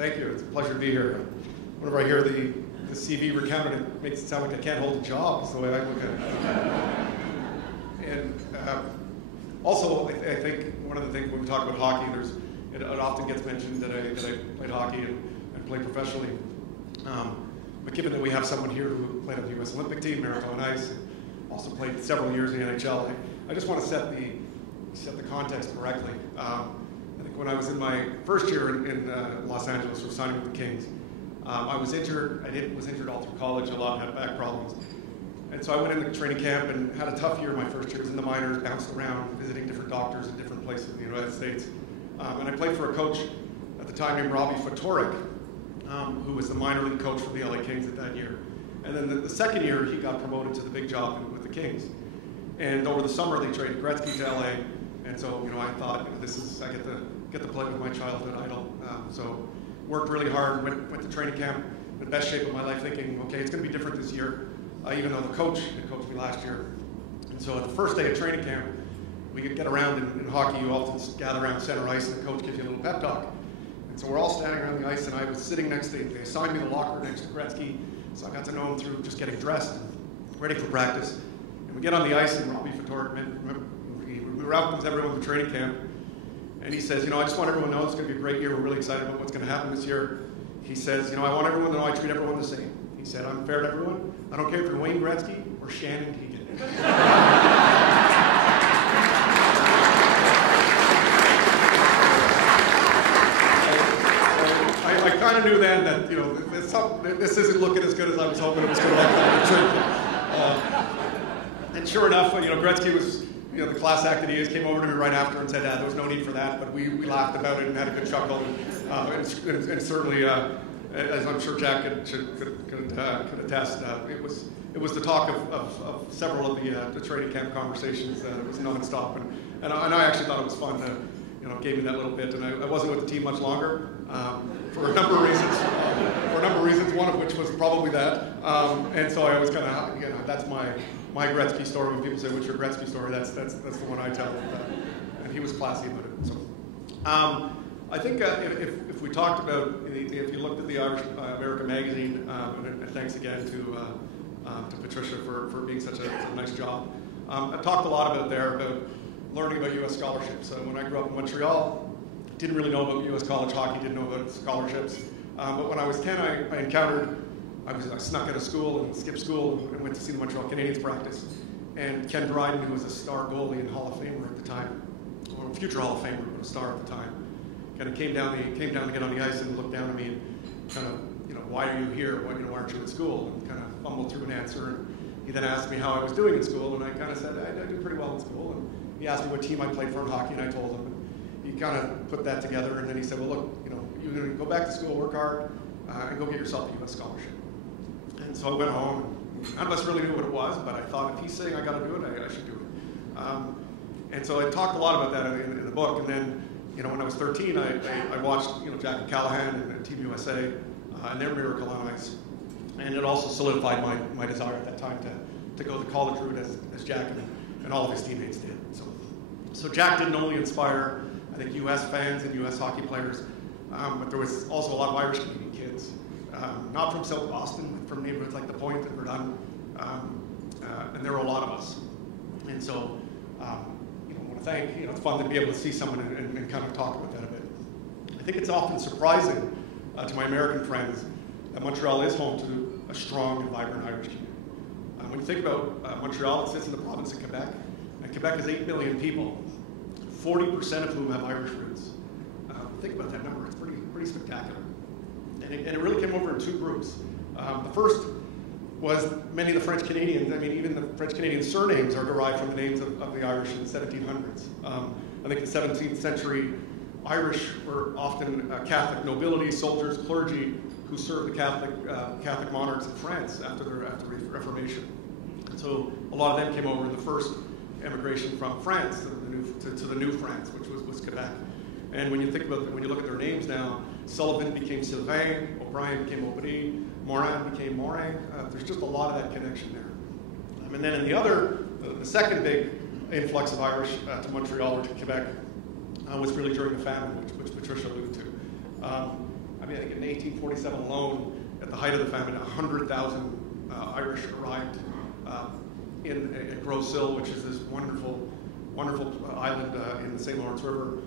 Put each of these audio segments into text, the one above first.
Thank you. It's a pleasure to be here. Whenever I hear the CV recounted, it makes it sound like I can't hold a job. That's the way I look at it. And also, I think one of the things when we talk about hockey, it often gets mentioned that I played hockey and played professionally. But given that we have someone here who played on the U.S. Olympic team, marathon ice, and also played several years in the NHL, I just want to set the context correctly. I think when I was in my first year in Los Angeles, for signing with the Kings, I was injured. I was injured all through college. A lot, had back problems. And so I went into training camp and had a tough year my first year. I was in the minors, bounced around, visiting different doctors in different places in the United States. And I played for a coach at the time named Robbie Ftorek, who was the minor league coach for the LA Kings at that year. And then the second year, he got promoted to the big job with the Kings. And over the summer, they traded Gretzky to LA. And so, I thought, I get to play with my childhood idol. So worked really hard, went to training camp in the best shape of my life, thinking, okay, it's going to be different this year, even though the coach had coached me last year. And so at the first day of training camp, we could get around in hockey. You often gather around center ice, and the coach gives you a little pep talk. And so we're all standing around the ice, and I was sitting next to him. They assigned me the locker next to Gretzky, so I got to know him through just getting dressed and ready for practice. And we get on the ice, and Robbie Ftorek, he welcomes everyone to training camp. And he says, I just want everyone to know it's going to be a great year. We're really excited about what's going to happen this year. He says, I want everyone to know I treat everyone the same. He said, I'm fair to everyone. I don't care if you're Wayne Gretzky or Shannon Deegan. I kind of knew then that, this isn't looking as good as I was hoping it was going to look. And sure enough, Gretzky was, the class act that he is, came over to me right after and said, there was no need for that, but we laughed about it and had a good chuckle. And certainly, as I'm sure Jack could attest, it was the talk of several of the training camp conversations. It was nonstop, and I actually thought it was fun to, gave me that little bit. And I wasn't with the team much longer for a number of reasons. One of which was probably that. And so I always kind of, that's my Gretzky story. When people say, "What's your Gretzky story?" That's the one I tell. And he was classy about it. So, I think if we talked about, if you looked at the Irish America magazine, and thanks again to Patricia for being such a nice job. I talked a lot about learning about U.S. scholarships. When I grew up in Montreal, didn't really know about U.S. college hockey, didn't know about scholarships. But when I was 10, I snuck out of school and skipped school and went to see the Montreal Canadiens practice. And Ken Dryden, who was a star goalie and Hall of Famer at the time, or a future Hall of Famer, but a star at the time, kind of came down to get on the ice and looked down at me and kind of, why are you here? Why aren't you at school? And kind of fumbled through an answer. And he then asked me how I was doing in school, and I kind of said, I do pretty well in school. And he asked me what team I played for in hockey, and I told him. And he kind of put that together, and then he said, well, look, you're going to go back to school, work hard, and go get yourself a U.S. scholarship. And so I went home. None of us really knew what it was, but I thought if he's saying I got to do it, I should do it. And so I talked a lot about that in the book. And then, when I was 13, I watched, Jack and Callahan and Team USA and their miracle on ice. And it also solidified my desire at that time to go the college route as Jack and all of his teammates did. So Jack didn't only inspire, I think, U.S. fans and U.S. hockey players, but there was also a lot of Irish Canadian kids. Not from South Boston, but from neighborhoods like the Point and Verdun, and there were a lot of us. And so, I want to thank, it's fun to be able to see someone and kind of talk about that a bit. I think it's often surprising to my American friends that Montreal is home to a strong and vibrant Irish community. When you think about Montreal, it sits in the province of Quebec, and Quebec has 8 million people, 40% of whom have Irish roots. Think about that number; it's pretty spectacular. And it really came over in two groups. The first was many of the French Canadians. I mean, even the French Canadian surnames are derived from the names of the Irish in the 1700s. I think the 17th century Irish were often Catholic nobility, soldiers, clergy who served the Catholic monarchs in France after the Reformation. So a lot of them came over in the first emigration from France to the new France, which was Quebec. And when you look at their names now, Sullivan became Sylvain, O'Brien became Aubry, Morin became Morin. There's just a lot of that connection there. And then in the second big influx of Irish to Montreal or to Quebec was really during the famine, which Patricia alluded to. think in 1847 alone, at the height of the famine, 100,000 Irish arrived at Gros Isle, which is this wonderful island in the St. Lawrence River,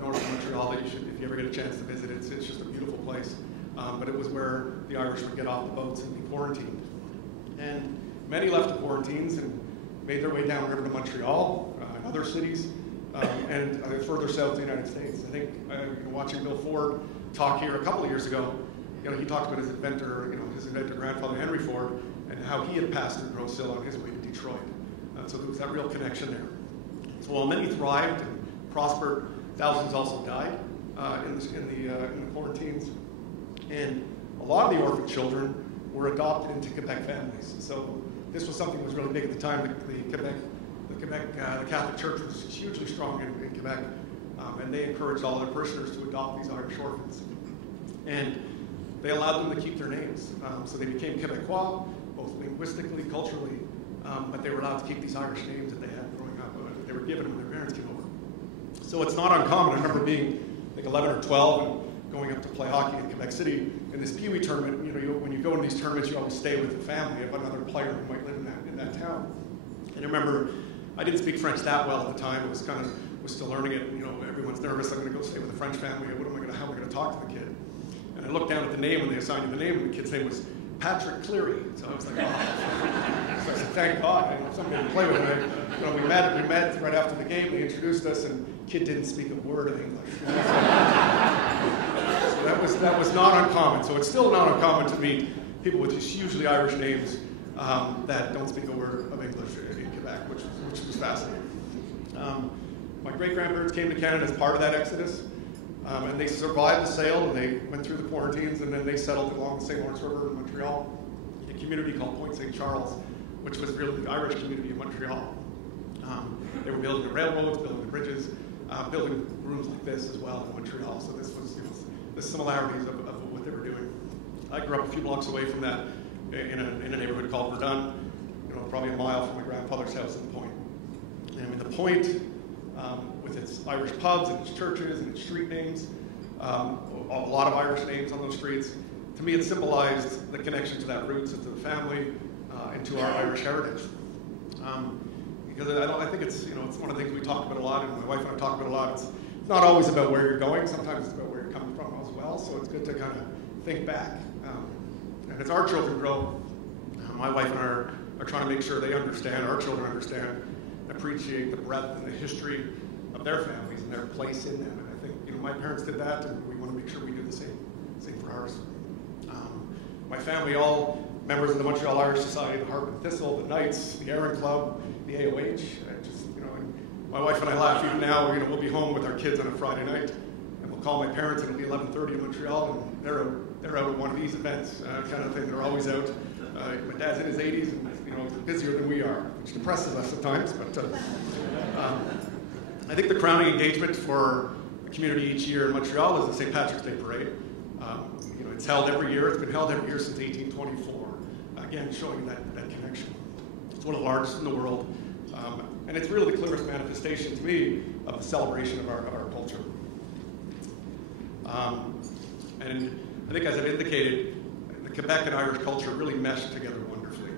north of Montreal, that you should, if you ever get a chance to visit, it's just a beautiful place. But it was where the Irish would get off the boats and be quarantined. And many left the quarantines and made their way downriver to Montreal and other cities, and further south to the United States. I think watching Bill Ford talk here a couple of years ago, he talked about his inventor grandfather Henry Ford, and how he had passed through Gros Isle on his way to Detroit. So there was that real connection there. So while many thrived and prospered, thousands also died in the quarantines. And a lot of the orphan children were adopted into Quebec families. So this was something that was really big at the time. The Catholic Church was hugely strong in Quebec, and they encouraged all their parishioners to adopt these Irish orphans. And they allowed them to keep their names. So they became Quebecois, both linguistically, culturally, but they were allowed to keep these Irish names that they had growing up. They were given when their parents came over. So it's not uncommon. I remember being like 11 or 12 and going up to play hockey in Quebec City. In this Pee Wee tournament, when you go in these tournaments, you always stay with the family of another player who might live in that town. And I remember, I didn't speak French that well at the time. Was still learning it. Everyone's nervous. I'm going to go stay with a French family. How am I going to talk to the kid? And I looked down at the name when they assigned me the name, and the kid's name was Patrick Cleary. So I was like, oh. So I said, thank God, I have somebody to play with. And we met right after the game. They introduced us, and the kid didn't speak a word of English. So that was not uncommon. So it's still not uncommon to meet people with these hugely Irish names that don't speak a word of English in Quebec, which was fascinating. My great-grandparents came to Canada as part of that exodus, and they survived the sail, and they went through the quarantines, and then they settled along the St. Lawrence River in Montreal, in a community called Point St. Charles, which was really the Irish community of Montreal. They were building the railroads, building the bridges, building rooms like this as well in Montreal. So this was the similarities of what they were doing. I grew up a few blocks away from that in a neighborhood called Verdun, probably a mile from my grandfather's house in the Point. And the Point, with its Irish pubs and its churches and its street names, a lot of Irish names on those streets, to me it symbolized the connection to that roots, to the family, and to our Irish heritage. Because I think it's one of the things we talk about a lot, and my wife and I talk about a lot. It's not always about where you're going. Sometimes it's about where you're coming from as well. So it's good to kind of think back. And as our children grow, my wife and I are trying to make sure they understand, our children understand, appreciate the breadth and the history of their families and their place in them. And I think my parents did that, and we want to make sure we do the same for ours. My family, all members of the Montreal Irish Society, the Harp and Thistle, the Knights, the Aaron Club, the AOH. And my wife and I laugh even now. We'll be home with our kids on a Friday night, and we'll call my parents, and it'll be 11:30 in Montreal, and they're out at one of these events, kind of thing. They're always out. My dad's in his 80s, and he's busier than we are, which depresses us at times. But I think the crowning engagement for the community each year in Montreal is the St. Patrick's Day Parade. It's held every year. It's been held every year since 1824. Again, showing that connection. It's one of the largest in the world, and it's really the clearest manifestation to me of the celebration of our culture. And I think, as I've indicated, the Quebec and Irish culture really meshed together wonderfully.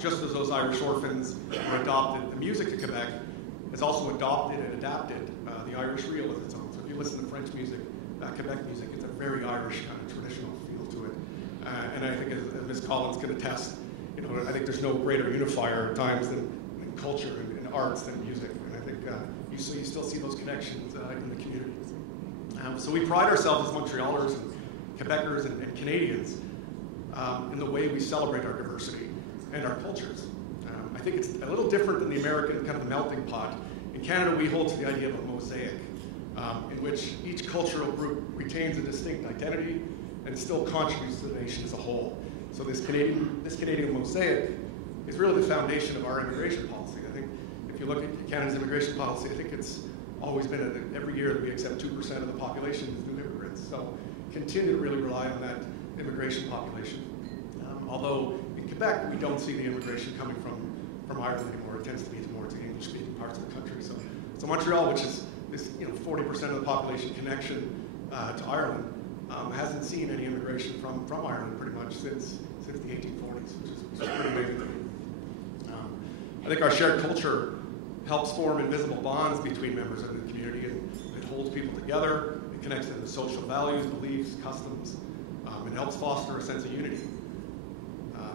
Just as those Irish orphans were adopted, the music of Quebec has also adopted and adapted the Irish reel as its own. So if you listen to French music, Quebec music, it's a very Irish kind of traditional feel to it. And I think, as Ms. Collins can attest, I think there's no greater unifier at times than culture and arts than music. And I think you still see those connections in the community. So we pride ourselves as Montrealers and Quebecers and Canadians in the way we celebrate our diversity and our cultures. I think it's a little different than the American kind of melting pot. In Canada, we hold to the idea of a mosaic, in which each cultural group retains a distinct identity and still contributes to the nation as a whole. So this Canadian mosaic is really the foundation of our immigration policy. I think if you look at Canada's immigration policy, I think it's always been every year that we accept 2% of the population as new immigrants. So continue to really rely on that immigration population. Although in Quebec, we don't see the immigration coming from Ireland anymore. It tends to be more to the English-speaking parts of the country. So Montreal, which is this 40% of the population connection to Ireland, hasn't seen any immigration from Ireland pretty much since the 1840s, which is pretty amazing to me. I think our shared culture helps form invisible bonds between members of the community. It holds people together. It connects them to social values, beliefs, customs. It helps foster a sense of unity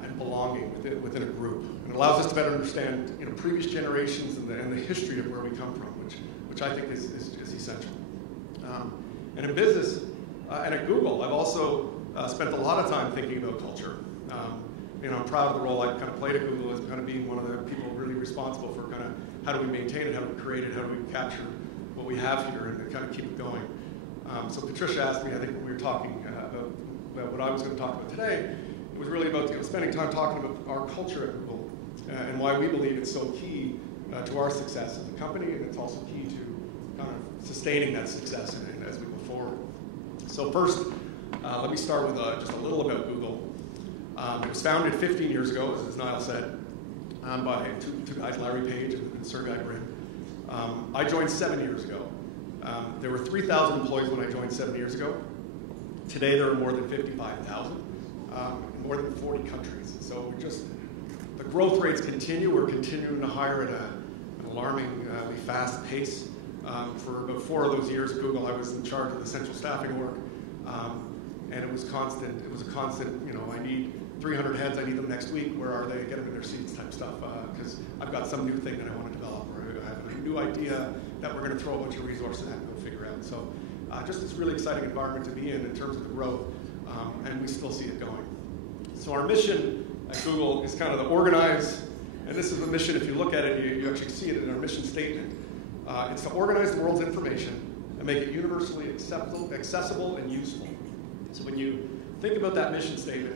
and belonging within a group. And it allows us to better understand previous generations and the history of where we come from, which I think is essential. And in business and at Google, I've also spent a lot of time thinking about culture. I'm proud of the role I've kind of played at Google as kind of being one of the people really responsible for kind of how do we maintain it, how do we create it, how do we capture what we have here and kind of keep it going. So Patricia asked me, I think when we were talking about what I was going to talk about today, it was really about spending time talking about our culture at Google and why we believe it's so key to our success as a company, and it's also key to kind of sustaining that success as we go forward. So first, let me start with just a little about Google. It was founded 15 years ago, as Niall said, by two guys, Larry Page and Sergey Brin. I joined 7 years ago. There were 3,000 employees when I joined 7 years ago. Today there are more than 55,000 in more than 40 countries. So the growth rates continue. We're continuing to hire at an alarmingly fast pace. For about 4 of those years at Google, I was in charge of the central staffing work. And it was constant. It was a constant, I need 300 heads, I need them next week. Where are they? Get them in their seats type stuff. Because I've got some new thing that I want to develop, or I have a new idea that we're going to throw a bunch of resources at and go figure out. So just this really exciting environment to be in terms of the growth, and we still see it going. So our mission at Google is kind of to organize, and this is the mission, if you look at it, you actually see it in our mission statement. It's to organize the world's information and make it universally accessible and useful. So when you think about that mission statement,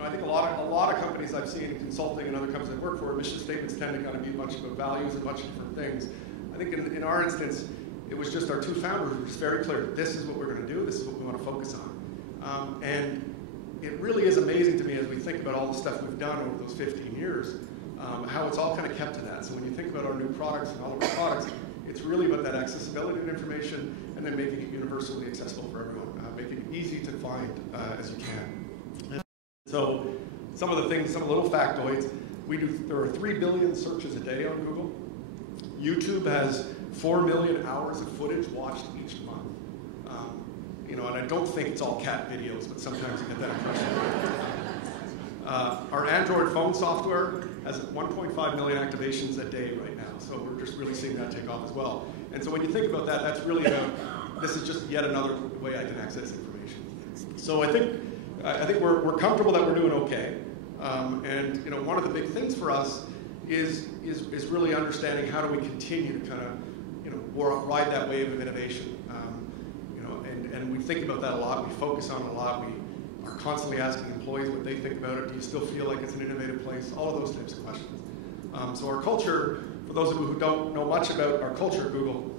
I think a lot of companies I've seen in consulting and other companies I work for, mission statements tend to kind of be a bunch of values and a bunch of different things. I think in our instance, it was just our two founders who were just very clear, this is what we're going to do, this is what we want to focus on. And it really is amazing to me as we think about all the stuff we've done over those 15 years, how it's all kind of kept to that. So when you think about our new products and all of our products, it's really about that accessibility of information and then making it universally accessible for everyone, making it easy to find as you can. So some of the things, some little factoids, there are 3 billion searches a day on Google. YouTube has 4 million hours of footage watched each month. And I don't think it's all cat videos, but sometimes you get that impression. Our Android phone software has 1.5 million activations a day right now, so we're just really seeing that take off as well. And so when you think about that, that's really this is just yet another way I can access information. So I think we're comfortable that we're doing okay. And one of the big things for us is really understanding how do we continue to kind of ride that wave of innovation. And we think about that a lot. We focus on it a lot. We are constantly asking employees what they think about it. Do you still feel like it's an innovative place? All of those types of questions. So our culture, for those of you who don't know much about our culture at Google,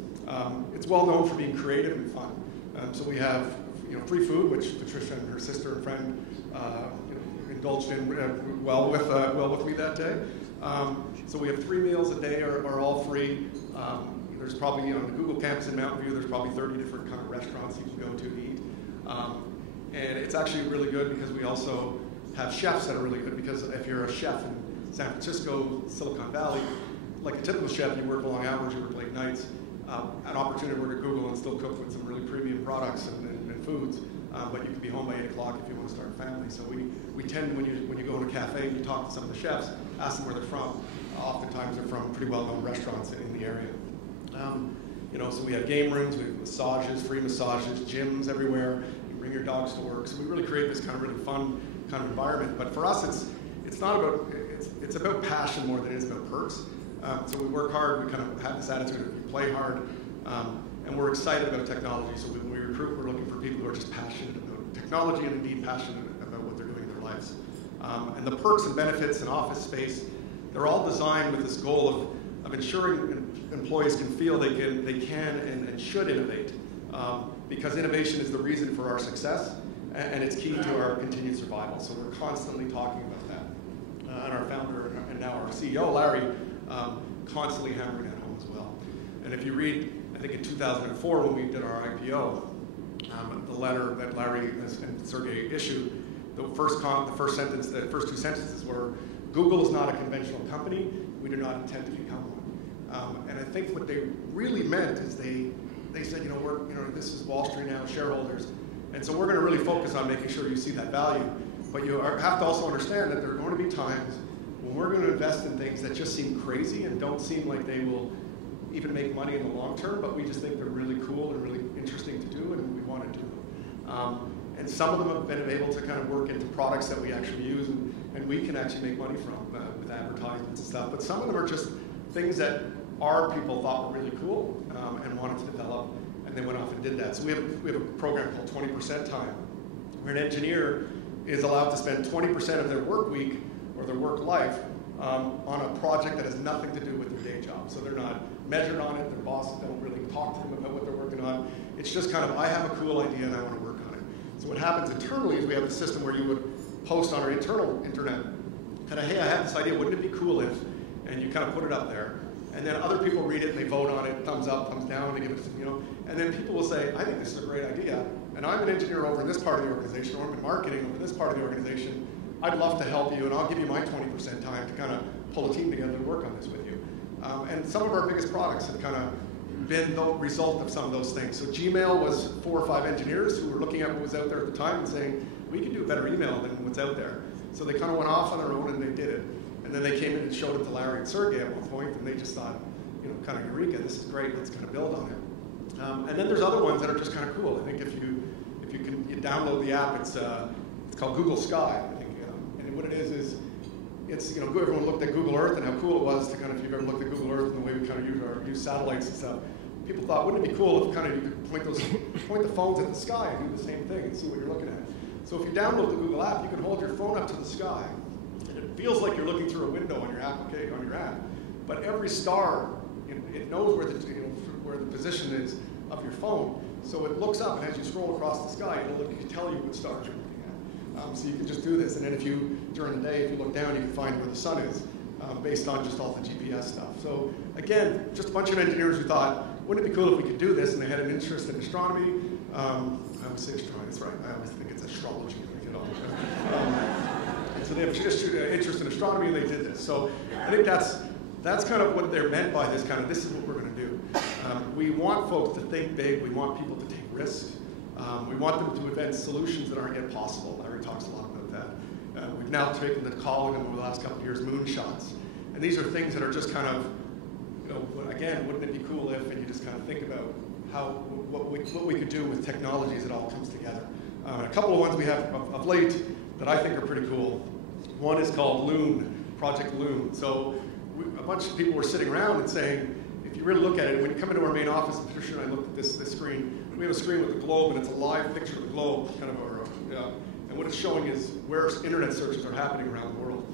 it's well known for being creative and fun. So we have free food, which Patricia and her sister and friend indulged in well with me that day. So we have 3 meals a day are all free. There's probably on the Google campus in Mountain View, there's probably 30 different kind of restaurants you can go to eat. And it's actually really good because we also have chefs that are really good, because if you're a chef in San Francisco, Silicon Valley, like a typical chef, you work long hours, you work late nights. An opportunity to work at Google and still cook with some really premium products and foods, but you can be home by 8 o'clock if you want to start a family. So we tend, when you go in a cafe and you talk to some of the chefs, ask them where they're from. Oftentimes they're from pretty well-known restaurants in the area. So we have game rooms, we have massages, free massages, gyms everywhere. You bring your dogs to work. So we really create this kind of really fun kind of environment. But for us, it's not about it's about passion more than it is about perks. So we work hard. We kind of have this attitude of we play hard, and we're excited about technology. So when we recruit, we're looking for people who are just passionate about technology and indeed passionate about what they're doing in their lives. And the perks and benefits and office space, they're all designed with this goal of ensuring employees can feel they can and should innovate, because innovation is the reason for our success, and it's key to our continued survival. So we're constantly talking about that. And our founder and now our CEO, Larry, constantly hammering that home as well. And if you read, I think in 2004 when we did our IPO, the letter that Larry and Sergey issued, the first sentence, the first two sentences were, Google is not a conventional company. We do not intend to become one. And I think what they really meant is they said, this is Wall Street now, shareholders, and so we're going to really focus on making sure you see that value. But you have to also understand that there are going to be times when we're going to invest in things that just seem crazy and don't seem like they will even make money in the long term, but we just think they're really cool and really interesting to do, and we want to do them. And some of them have been able to kind of work into products that we actually use, and we can actually make money from with advertisements and stuff. But some of them are just things that our people thought were really cool and wanted to develop, and they went off and did that. So we have a program called 20% Time, where an engineer is allowed to spend 20% of their work week or their work life on a project that has nothing to do with their day job. So they're not measured on it, their bosses don't really talk to them about what they're working on. It's just kind of, I have a cool idea and I want to work on it. So what happens internally is we have a system where you would post on our internal internet, kind of, hey, I have this idea, wouldn't it be cool if, and you kind of put it up there. And then other people read it and they vote on it, thumbs up, thumbs down, they give it, and then people will say, I think this is a great idea, and I'm an engineer over in this part of the organization, or I'm in marketing over this part of the organization, I'd love to help you, and I'll give you my 20% time to kind of pull a team together and work on this with you. And some of our biggest products have kind of been the result of some of those things. So Gmail was 4 or 5 engineers who were looking at what was out there at the time and saying, we can do a better email than what's out there. So they kind of went off on their own and they did it. And then they came in and showed it to Larry and Sergey at one point, and they just thought, kind of eureka, this is great, let's kind of build on it. And then there's other ones that are just kind of cool. I think if you download the app, it's called Google Sky, I think. And what it is it's, everyone looked at Google Earth and how cool it was to kind of, if you've ever looked at Google Earth and the way we kind of use satellites and stuff, people thought, wouldn't it be cool if kind of you could point the phones at the sky and do the same thing and see what you're looking at. So if you download the Google app, you can hold your phone up to the sky, and it feels like you're looking through a window on your application, on your app. But every star, it knows where the position is of your phone. So it looks up, and as you scroll across the sky, it'll tell you what stars you're looking at. So you can just do this, and then during the day, if you look down, you can find where the sun is, based on just all the GPS stuff. So again, just a bunch of engineers who thought, wouldn't it be cool if we could do this? And they had an interest in astronomy. I always say astronomy, that's right. I always think it's astrology. So they have an interest in astronomy, and they did this. So I think that's kind of what they're meant by this kind of, this is what we're going to do. We want folks to think big. We want people to take risks. We want them to invent solutions that aren't yet possible. Larry talks a lot about that. We've now taken the calling them over the last couple of years, moonshots. And these are things that are just kind of, again, wouldn't it be cool if, and you just kind of think about what we could do with technology as it all comes together. A couple of ones we have of late that I think are pretty cool. One is called Loon, Project Loon. So a bunch of people were sitting around and saying, if you really look at it, when you come into our main office, and Patricia and I looked at this screen, we have a screen with a globe, and it's a live picture of the globe, kind of, and what it's showing is where internet searches are happening around the world.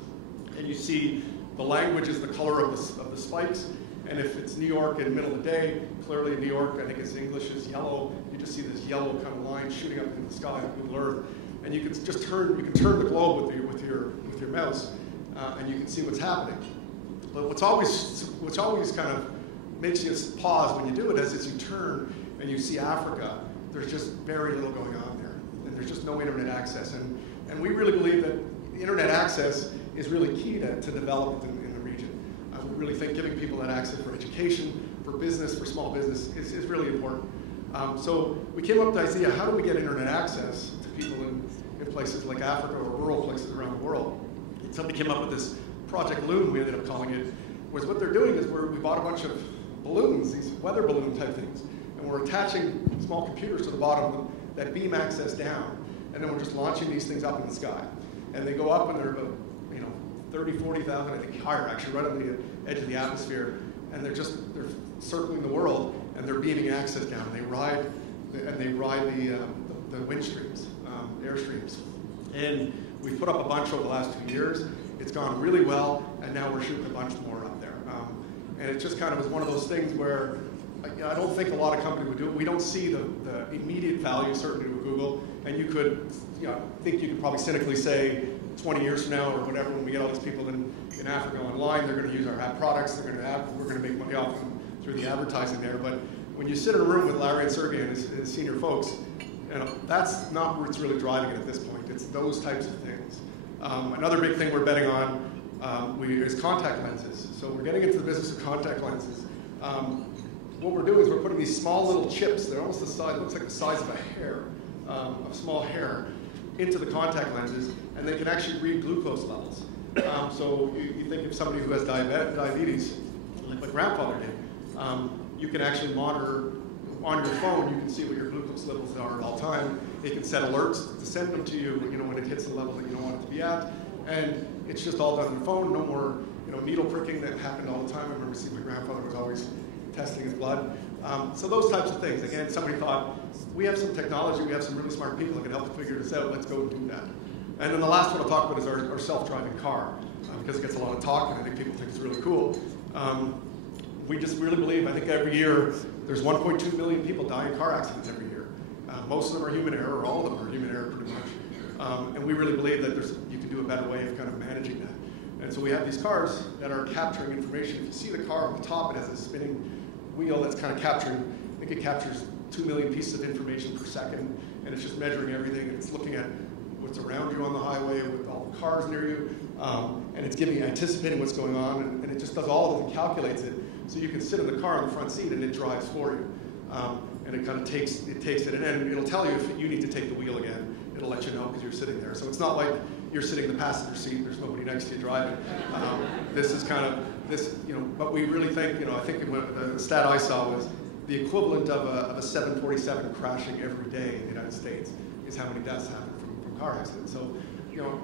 And you see the language is the color of the spikes, and if it's New York in the middle of the day, clearly in New York, I think it's English is yellow, you just see this yellow kind of line shooting up into the sky on Google Earth, and you can just turn the globe with your mouse, and you can see what's happening. But what's always kind of makes you pause when you do it is you turn and you see Africa, there's just very little going on there. And there's just no internet access. And we really believe that internet access is really key to development in the region. We really think giving people that access for education, for business, for small business is really important. So we came up with the idea, how do we get internet access to people in places like Africa or rural places around the world? And somebody came up with this Project Loon, we ended up calling it, was what they're doing is we bought a bunch of balloons, these weather balloon type things, and we're attaching small computers to the bottom of them that beam access down, and then we're just launching these things up in the sky. And they go up and they're about 30, 40,000, I think higher actually, right on the edge of the atmosphere, and they're circling the world, and they're beaming access down, and they ride the wind streams, air streams. And we've put up a bunch over the last 2 years. It's gone really well, and now we're shooting a bunch more up there. And it just kind of is one of those things where I don't think a lot of companies would do it. We don't see the immediate value, certainly to Google, and you could, think you could probably cynically say 20 years from now or whatever, when we get all these people in Africa online, they're going to use our app products, we're going to make money off them through the advertising there. But when you sit in a room with Larry and Sergey and his senior folks, That's not what's really driving it at this point. It's those types of things. Another big thing we're betting on is contact lenses. So we're getting into the business of contact lenses. What we're doing is we're putting these small little chips, they're almost the size, looks like the size of a hair, a small hair, into the contact lenses, and they can actually read glucose levels. So you think of somebody who has diabetes, like my grandfather did, you can actually monitor on your phone, you can see what your glucose levels are at all time. It can set alerts to send them to you, when it hits the level that you don't want it to be at. And it's just all done on the phone, no more needle pricking that happened all the time. I remember seeing my grandfather was always testing his blood. So those types of things. Again, somebody thought, we have some technology, we have some really smart people that can help figure this out, let's go and do that. And then the last one I'll talk about is our self-driving car, because it gets a lot of talk and I think people think it's really cool. We just really believe, I think every year, there's 1.2 million people die in car accidents every year. Most of them are human error, or all of them are human error pretty much. And we really believe that you can do a better way of kind of managing that. And so we have these cars that are capturing information. If you see the car on the top, it has a spinning wheel that's kind of capturing, I think it captures 2 million pieces of information per second, and it's just measuring everything, and it's looking at what's around you on the highway with all the cars near you, and it's anticipating what's going on, and it just does all of it and calculates it, so you can sit in the car in the front seat and it drives for you. And it kind of takes it, and it'll tell you if you need to take the wheel again. It'll let you know because you're sitting there. So it's not like you're sitting in the passenger seat, there's nobody next to you driving. This is kind of, but we really think, I think the stat I saw was the equivalent of a 747 crashing every day in the United States is how many deaths happen from car accidents. So,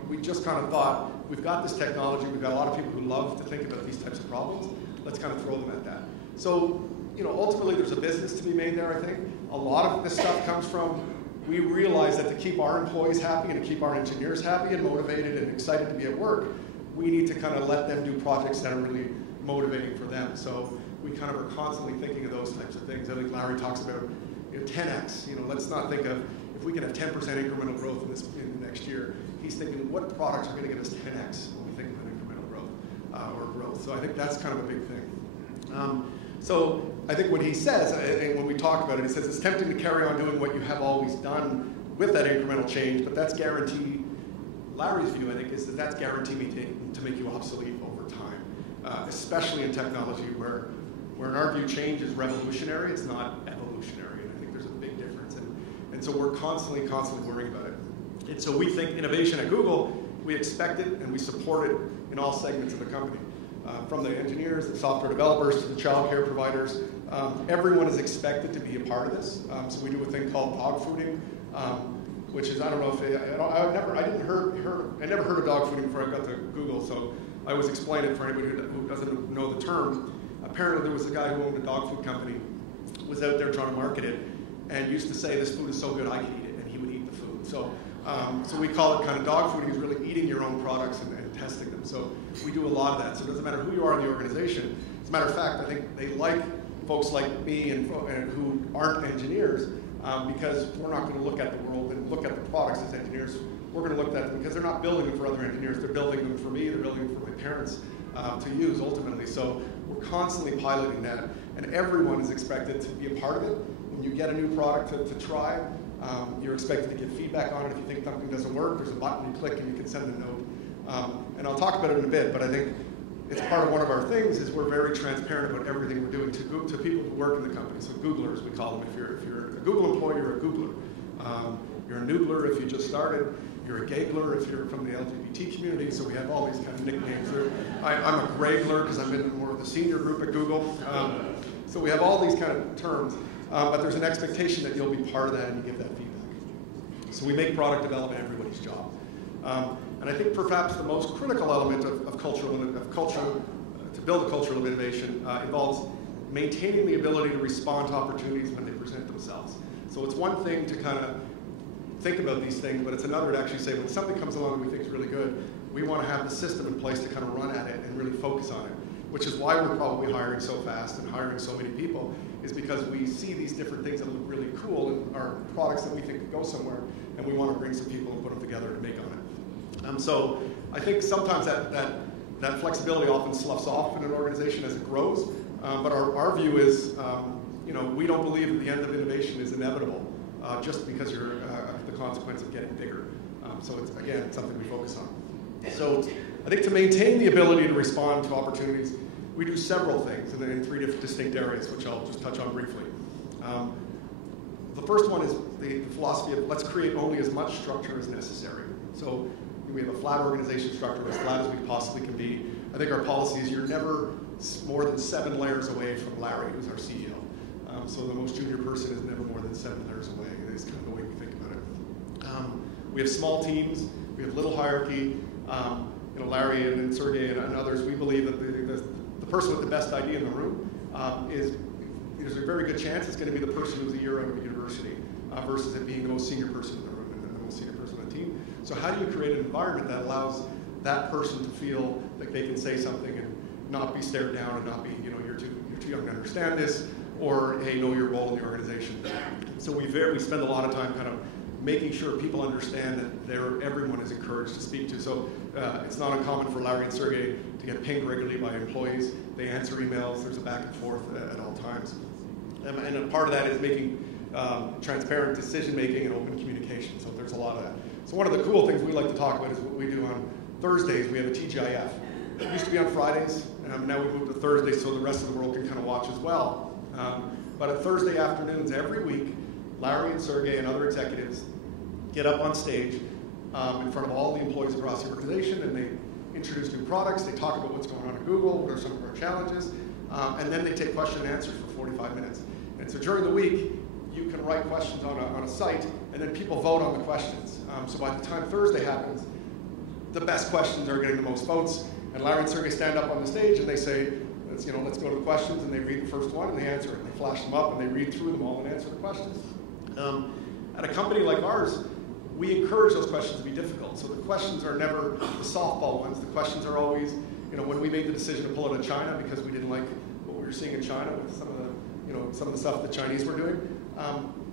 we just kind of thought, we've got this technology, we've got a lot of people who love to think about these types of problems, let's kind of throw them at that. So, ultimately there's a business to be made there, I think. A lot of this stuff comes from, we realize that to keep our employees happy and to keep our engineers happy and motivated and excited to be at work, we need to kind of let them do projects that are really motivating for them. So we kind of are constantly thinking of those types of things. I think Larry talks about 10x. Let's not think of, if we can have 10% incremental growth in the next year, he's thinking, what products are going to give us 10x when we think of an incremental growth or growth. So I think that's kind of a big thing. So I think what he says, and when we talk about it, he says it's tempting to carry on doing what you have always done with that incremental change, but that's guaranteed. Larry's view, I think, is that that's guaranteed to make you obsolete over time, especially in technology where in our view change is revolutionary, it's not evolutionary, and I think there's a big difference. And so we're constantly worrying about it. And so we think innovation at Google, we expect it and we support it in all segments of the company. From the engineers, the software developers, to the child care providers. Everyone is expected to be a part of this. So we do a thing called dog fooding, which is, I don't know if, I never heard of dog fooding before I got to Google, so I always explain it for anybody who doesn't know the term. Apparently there was a guy who owned a dog food company, was out there trying to market it, and used to say, this food is so good I can eat it, and he would eat the food. So we call it kind of dog fooding, is really eating your own products and testing them. So we do a lot of that. So it doesn't matter who you are in the organization. As a matter of fact, I think they like folks like me and who aren't engineers because we're not going to look at the world and look at the products as engineers. We're going to look at them because they're not building them for other engineers. They're building them for me. They're building them for my parents to use ultimately. So we're constantly piloting that, and everyone is expected to be a part of it. When you get a new product to try, you're expected to give feedback on it. If you think something doesn't work, there's a button you click and you can send a note. And I'll talk about it in a bit, but I think it's part of one of our things is we're very transparent about everything we're doing to people who work in the company. So Googlers, we call them. If you're a Google employee, you're a Googler. You're a Noogler if you just started. You're a Gagler if you're from the LGBT community. So we have all these kind of nicknames. I'm a Gregler because I'm in more of the senior group at Google. So we have all these kind of terms, but there's an expectation that you'll be part of that and you give that feedback. So we make product development everybody's job. And I think perhaps the most critical element of culture to build a culture of innovation involves maintaining the ability to respond to opportunities when they present themselves. So it's one thing to kind of think about these things, but it's another to actually say when something comes along that we think is really good, we want to have the system in place to kind of run at it and really focus on it, which is why we're probably hiring so fast and hiring so many people, is because we see these different things that look really cool and are products that we think could go somewhere, and we want to bring some people and put them together and make on it. So I think sometimes that flexibility often sloughs off in an organization as it grows, but our view is, we don't believe that the end of innovation is inevitable. just because you're the consequence of getting bigger. So it's, again, something we focus on. So I think to maintain the ability to respond to opportunities, we do several things in 3 different distinct areas, which I'll just touch on briefly. The first one is the philosophy of let's create only as much structure as necessary. So we have a flat organization structure, as flat as we possibly can be. I think our policy is you're never more than 7 layers away from Larry, who's our CEO. So the most junior person is never more than 7 layers away. It's kind of the way we think about it. We have small teams. We have little hierarchy. Larry and Sergey and others, we believe that the person with the best idea in the room there's a very good chance it's going to be the person who's a year out of university versus it being the most senior person in the room and the most senior person on the team. So how do you create an environment that allows that person to feel like they can say something and not be stared down and not be, you're too young to understand this, or hey, know your role in the organization. So we spend a lot of time kind of making sure people understand that everyone is encouraged to speak to. So it's not uncommon for Larry and Sergey to get pinged regularly by employees. They answer emails. There's a back and forth at all times. And a part of that is making transparent decision-making and open communication. So there's a lot of that. So one of the cool things we like to talk about is what we do on Thursdays. We have a TGIF. It used to be on Fridays. Now we moved to Thursdays so the rest of the world can kind of watch as well. But at Thursday afternoons every week, Larry and Sergey and other executives get up on stage in front of all the employees across the organization, and they introduce new products. They talk about what's going on at Google, what are some of our challenges, and then they take question and answers for 45 minutes. And so during the week, you can write questions on a site, and then people vote on the questions. So by the time Thursday happens, the best questions are getting the most votes, and Larry and Sergey stand up on the stage and they say, let's go to the questions, and they read the first one and they answer it. And they flash them up and they read through them all and answer the questions. At a company like ours, we encourage those questions to be difficult. So the questions are never the softball ones. The questions are always, when we made the decision to pull out of China because we didn't like what we were seeing in China with some of the stuff the Chinese were doing,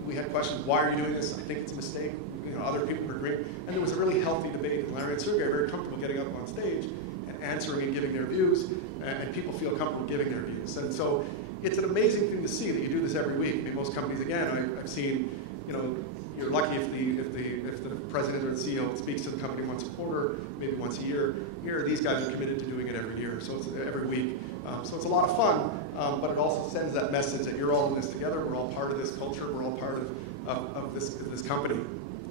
we had questions, why are you doing this? I think it's a mistake. Other people were agreeing. And there was a really healthy debate. And Larry and Sergey are very comfortable getting up on stage and answering and giving their views, and people feel comfortable giving their views. And so it's an amazing thing to see that you do this every week. I mean, most companies, again, I've seen, you're lucky if the president or the CEO speaks to the company once a quarter, maybe once a year. Here, these guys are committed to doing it every year, so it's every week. So it's a lot of fun, but it also sends that message that you're all in this together. We're all part of this culture. We're all part of this company,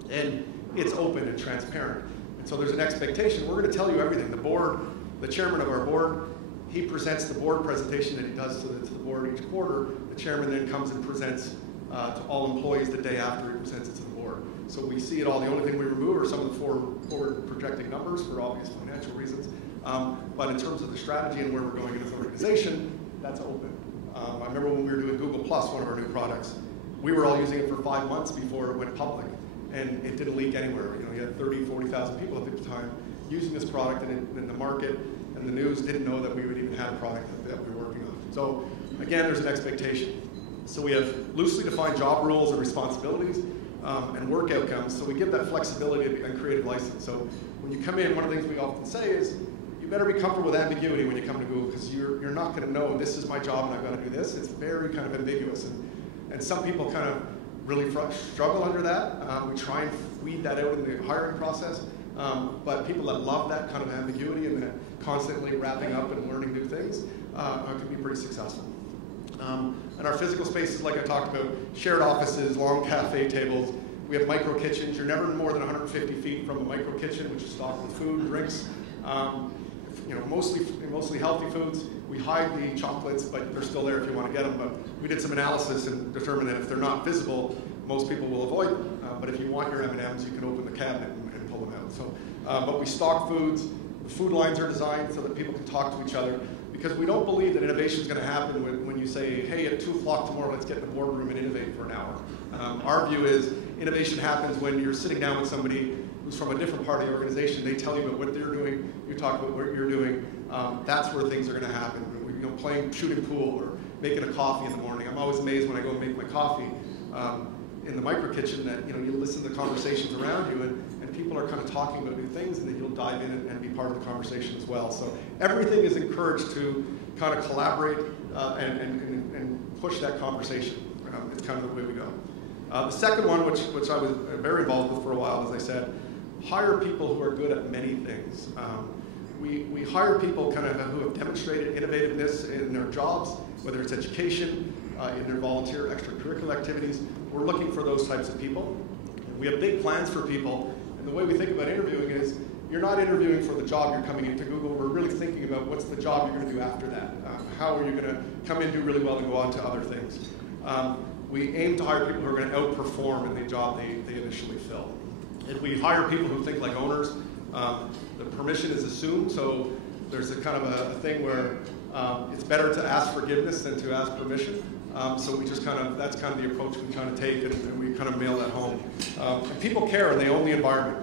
and it's open and transparent. And so there's an expectation. We're going to tell you everything. The board, the chairman of our board, he presents the board presentation that he does to the board each quarter. The chairman then comes and presents to all employees the day after he presents it to the board. So we see it all. The only thing we remove are some of the forward projecting numbers for obvious financial reasons. But in terms of the strategy and where we're going as an organization, that's open. I remember when we were doing Google Plus, one of our new products, we were all using it for 5 months before it went public, and it didn't leak anywhere. You had 30, 40,000 people at the time using this product, and the market and the news didn't know that we would even have a product that we were working on. So again, there's an expectation. So we have loosely defined job roles and responsibilities and work outcomes. So we give that flexibility and creative license. So when you come in, one of the things we often say is, you better be comfortable with ambiguity when you come to Google, because you're not going to know this is my job and I've got to do this. It's very kind of ambiguous, and some people kind of really struggle under that. We try and weed that out in the hiring process, but people that love that kind of ambiguity and that constantly wrapping up and learning new things can be pretty successful. And our physical spaces, like I talked about, shared offices, long cafe tables. We have micro kitchens. You're never more than 150 feet from a micro kitchen, which is stocked with food and drinks. Mostly healthy foods. We hide the chocolates, but they're still there if you want to get them. But we did some analysis and determined that if they're not visible, most people will avoid them. But if you want your M&Ms, you can open the cabinet and pull them out. So, but we stock foods. The food lines are designed so that people can talk to each other, because we don't believe that innovation is going to happen when you say, hey, at 2 o'clock tomorrow, let's get in the boardroom and innovate for an hour. Our view is innovation happens when you're sitting down with somebody who's from a different part of the organization. They tell you about what they're doing. You talk about what you're doing. That's where things are going to happen. Playing shooting pool or making a coffee in the morning. I'm always amazed when I go and make my coffee in the micro kitchen that you listen to the conversations around you, and people are kind of talking about new things, and then you'll dive in and be part of the conversation as well. So everything is encouraged to kind of collaborate and push that conversation. It's kind of the way we go. The second one, which I was very involved with for a while, as I said, hire people who are good at many things. We hire people kind of who have demonstrated innovativeness in their jobs, whether it's education, in their volunteer extracurricular activities. We're looking for those types of people. We have big plans for people, and the way we think about interviewing is you're not interviewing for the job you're coming into Google. We're really thinking about what's the job you're going to do after that. How are you going to come in, do really well, and go on to other things. We aim to hire people who are going to outperform in the job they initially fill. And we hire people who think like owners. The permission is assumed, so there's a kind of a thing where it's better to ask forgiveness than to ask permission. So we just that's kind of the approach we kind of take, and we kind of mail that home. And people care, and they own the environment.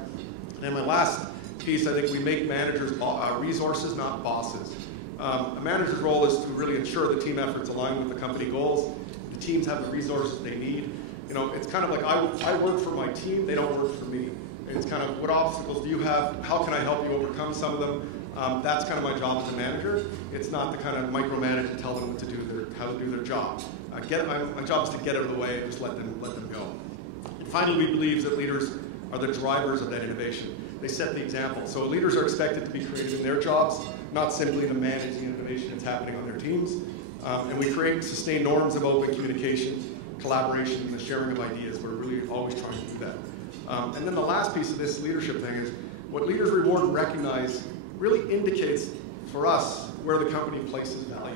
And my last piece, I think we make managers resources, not bosses. A manager's role is to really ensure the team efforts align with the company goals. The teams have the resources they need. You know, it's kind of like I work for my team, they don't work for me. It's kind of, what obstacles do you have? How can I help you overcome some of them? That's kind of my job as a manager. It's not to kind of micromanage and tell them what to do, how to do their job. My job is to get out of the way and just let them go. And finally, we believe that leaders are the drivers of that innovation. They set the example. So leaders are expected to be creative in their jobs, not simply to manage the innovation that's happening on their teams. And we create sustained norms of open communication, collaboration, and the sharing of ideas. We're really always trying to do that. And then the last piece of this leadership thing is what leaders reward and recognize really indicates for us where the company places value.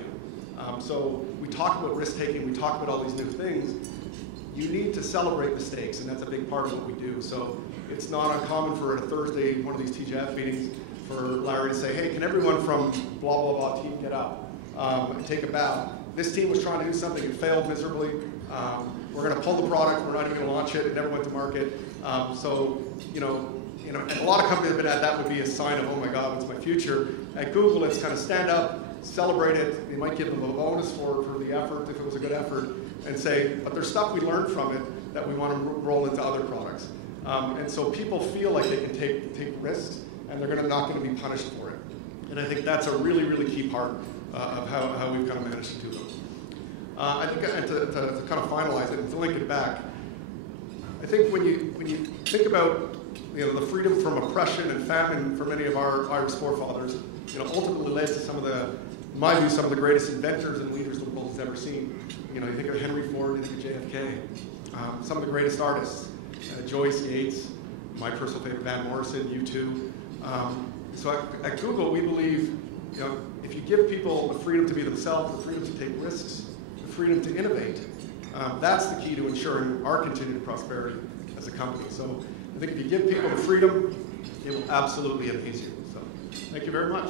So we talk about risk-taking, we talk about all these new things. You need to celebrate mistakes, and that's a big part of what we do. So it's not uncommon for a Thursday, one of these TGF meetings, for Larry to say, hey, can everyone from blah, blah, blah team get up and take a bow? This team was trying to do something, it failed miserably. We're going to pull the product, we're not even going to launch it, it never went to market. So, and a lot of companies have been at that would be a sign of, oh my God, what's my future? At Google, it's kind of stand up, celebrate it. They might give them a bonus for the effort, if it was a good effort, and say, but there's stuff we learned from it that we want to roll into other products. And so people feel like they can take risks, and they're not going to be punished for it. And I think that's a really, really key part of how we've kind of managed to do them. I think, and to kind of finalize it and to link it back, I think when you think about the freedom from oppression and famine for many of our Irish forefathers, ultimately led to some of the greatest inventors and leaders the world has ever seen. You think of Henry Ford, you think of JFK, some of the greatest artists, Joyce, Yates, my personal favorite, Van Morrison, U2. So at Google, we believe, if you give people the freedom to be themselves, the freedom to take risks, the freedom to innovate, that's the key to ensuring our continued prosperity as a company. So I think if you give people the freedom, it will absolutely amaze you. So thank you very much.